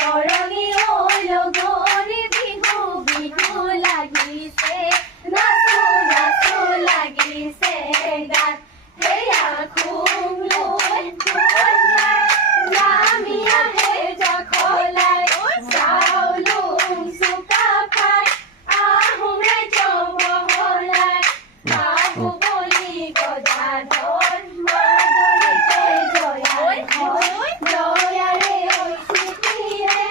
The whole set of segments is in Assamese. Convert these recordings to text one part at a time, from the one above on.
তৰঙী ঐ লগৰী বিহু বিহু লাগিছে নাচো নাচো লাগিছে গান হেয়া খুব লৈ নামি আহে জখলাই চাউলুং চুকাফাই আহোম ৰাজ্য বহলাই বাহুবলি গদাধৰ মাদলি জয় জয় জয়াৰে ঐ চিঠিৰে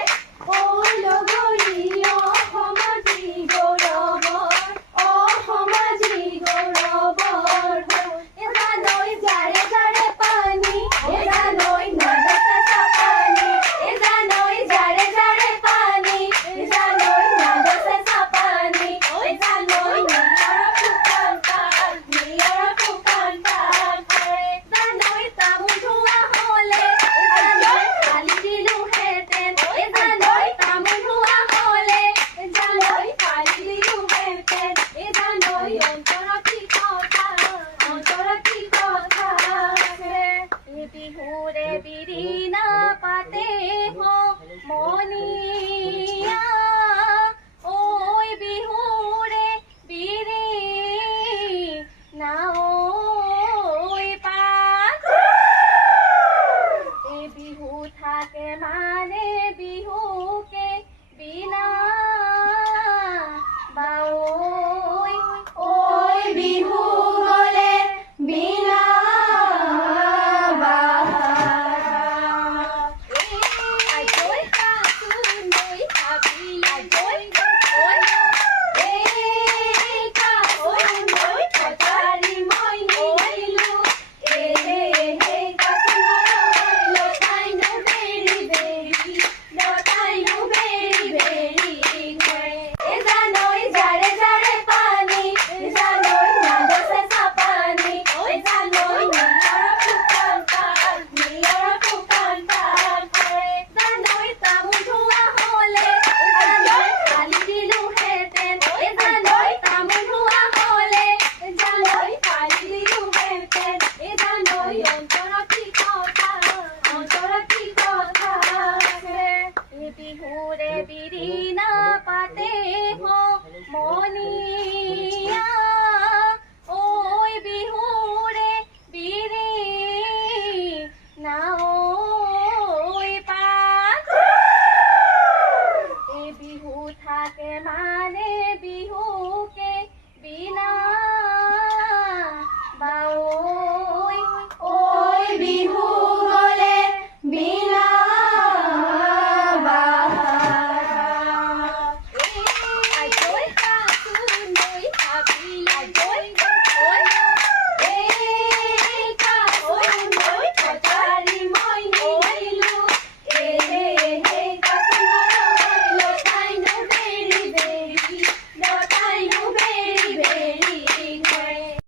ঐ লগৰী অসমাজী গৌৰৱৰ অসমাজী গৌৰৱৰ এটা নৈ জাৰে জাৰে পানী এটা নৈ নদছে চাপানী এটা নৈ জাৰে জাৰে পানী এটা নৈ নদছে চাপানী এটা নৈ নিয়ৰ শুকান পাত এটা নৈ তামোল ধোৱা হ'লে এটা নৈ ফালি দিলোহেঁতেন এটা নৈ তামোল ধোৱা হ'লে এটা নৈ ফালি দিলোহেঁতেন এটা নৈ অন্তৰত কি কথা আছে বিহুৰে বিৰিণা পাতে মনিয়া ঐ বিহুৰে বিৰিণা ঐ পাত এই বিহু থাকে মানে বিহুকে বিনা